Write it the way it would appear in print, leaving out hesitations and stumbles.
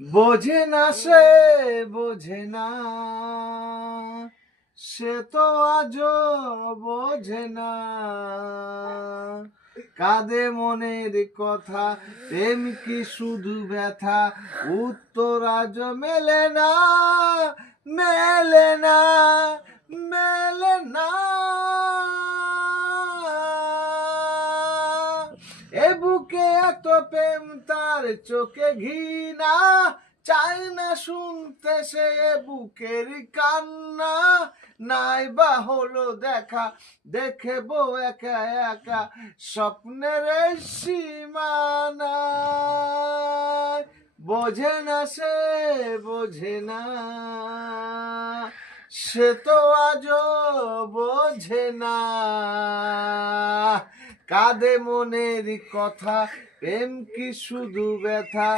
বোঝে না সে, বোঝে না, সে তো আজও বোঝে না। কাঁদে মনের কথা, প্রেম কি শুধু ব্যথা, উত্তর আজ মেলে না, মেলে না, মেলে না। এ বুকে এত প্রেম, তার চোখে ঘৃণা, চাই না শুনতে সে বুকের কান্না। নাই বা হলো দেখা, দেখে বউ একা একা, স্বপ্নের এই সীমানা। বোঝে না সে, বোঝে না, সে তো আজও বোঝে না। কাঁদে মনের কথা, প্রেম কি শুধু ব্যথা,